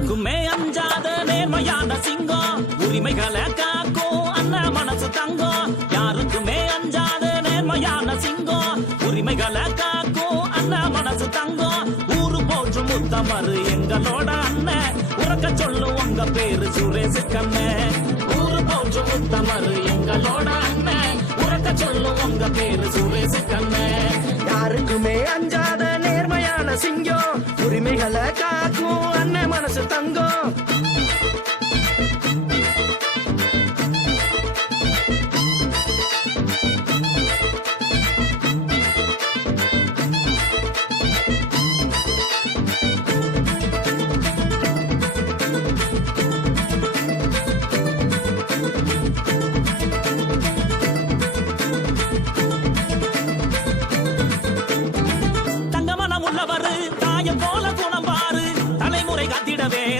யாருக்குமே அஞ்சாத நேர்மையான சிங்கம் உரிமைகளை காக்கும் அண்ணன் மனசு தங்கம் யாருக்குமே அஞ்சாத நேர்மையான சிங்கம் உரிமைகளை காக்கும் அண்ணன் மனசு தங்கம் ஊரு போற்று முத்தமரு எங்களோட அண்ணன் உறக்க சொல்லு உங்க பேரு சுரேஷ் கண்ணன் ஊரு போற்று முத்தமரு எங்களோட அண்ணன் உறக்க சொல்லு உங்க பேரு சுரேஷ் கண்ணன் யாருக்குமே அஞ்சாத நேர்மையான சிங்கம் உரிமைகளை காக்கும் அண்ணன் மனசு தங்கம்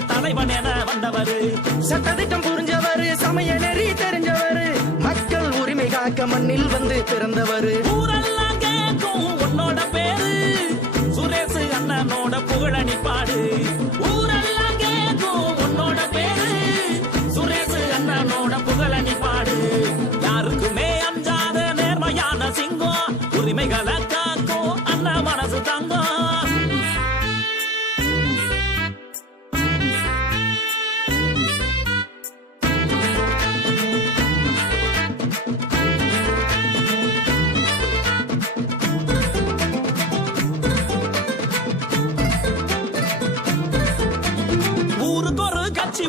தலைவன் என வந்தவரு சட்டத்திட்டம் புரிஞ்சவரு சமய நெறி தெரிஞ்சவரு மக்கள் உரிமை காக்க மண்ணில் வந்து பிறந்தவரு ஊரெல்லாம் கேட்கும் உன்னோட பேரு சுரேஷ் அண்ணனோட புகழணி பாடு ஊரெல்லாம் கேட்கும் உன்னோட பேரு சுரேஷ் அண்ணனோட புகழணி பாடு யாருக்குமே அஞ்சாத நேர்மையான சிங்கம் உரிமைகளை காக்கும் அண்ணன் மனசு தங்கம்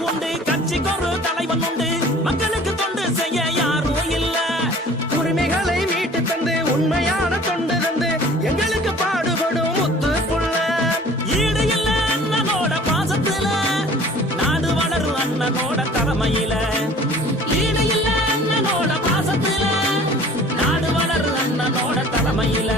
உண்டு கட்சிக்கு ஒரு தலைவன் உண்டு மக்களுக்கு தொண்டு செய்ய யாரும் இல்ல உரிமைகளை மீட்டு தந்து உண்மையான தொண்டு தந்து எங்களுக்கு பாடுபடும் முத்து புள்ள ஈடு இல்ல அண்ணனோட பாசத்துல நாடு வளரும் அண்ணனோட தலைமையில ஈடு இல்ல அண்ணனோட பாசத்துல நாடு வளரும் அண்ணனோட தலைமையில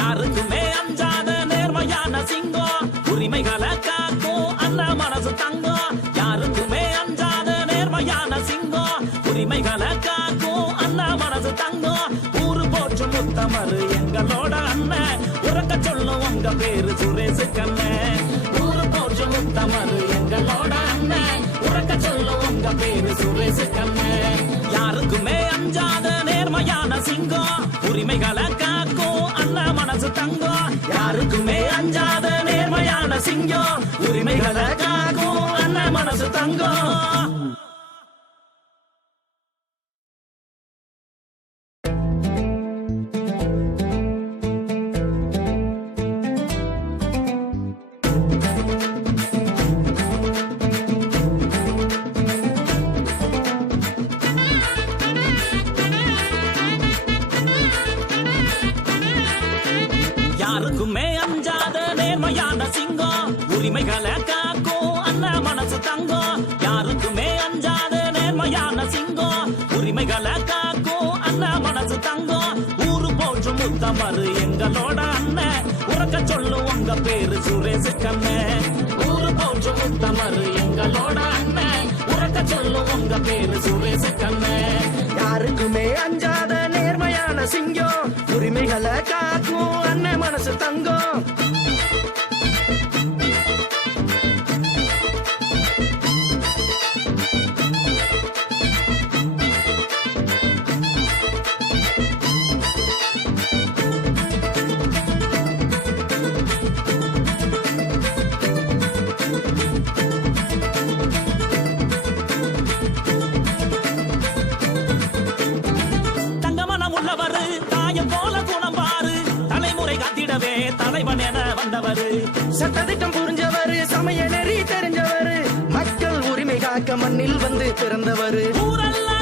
யாருக்குமே அஞ்சாத நேர்மையான சிங்கம் உரிமைகளை காக்கும் அண்ணன் மனசு தங்கம் யாருக்குமே அஞ்சாத நேர்மையான சிங்கம் உரிமைகளை காக்கும் அண்ணன் மனசு தங்கம் ஊரு போற்று முத்தமரு எங்களோட அண்ணன் உறக்க சொல்லும் உங்க பேரு சுரேஷ் கண்ணன் ஊரு போற்று முத்தமரு எங்களோட அண்ணன் உறக்க சொல்லும் உங்க பேரு சுரேஷ் கண்ணன் யாருக்குமே அஞ்சாத நேர்மையான சிங்கம் உரிமைகளை காக்கும் அண்ணன் மனசு தங்கம் யாருக்குமே அஞ்சாத நேர்மையான சிங்கம் உரிமைகளை காக்கும் அண்ணன் மனசு தங்கம் யாருக்குமே அஞ்சாத நேர்மையான சிங்கம் உரிமைகளை காக்கும் அண்ணன் மனசு தங்கம் யாருக்குமே அஞ்சாத நேர்மையான சிங்கம் உரிமைகளை காக்கும் அண்ணன் மனசு தங்கம் ஊரு போற்று முத்தமரு எங்களோட அண்ணன் உறக்க சொல்லு உங்க பேரு சுரேஷ் கண்ணன் ஊரு போற்று முத்தமரு எங்களோட அண்ணன் உறக்க சொல்லு உங்க பேரு சுரேஷ் கண்ணன் யாருக்குமே அஞ்சாத நேர்மையான சிங்கம் உரிமைகளை காக்கும் அண்ணன் மனசு தங்கம் தலைவன் என வந்தவரு சட்டத்திட்டம் புரிஞ்சவரு சமய நெறி தெரிஞ்சவரு மக்கள் உரிமை காக்க மண்ணில் வந்து பிறந்தவரு ஊரெல்லாம்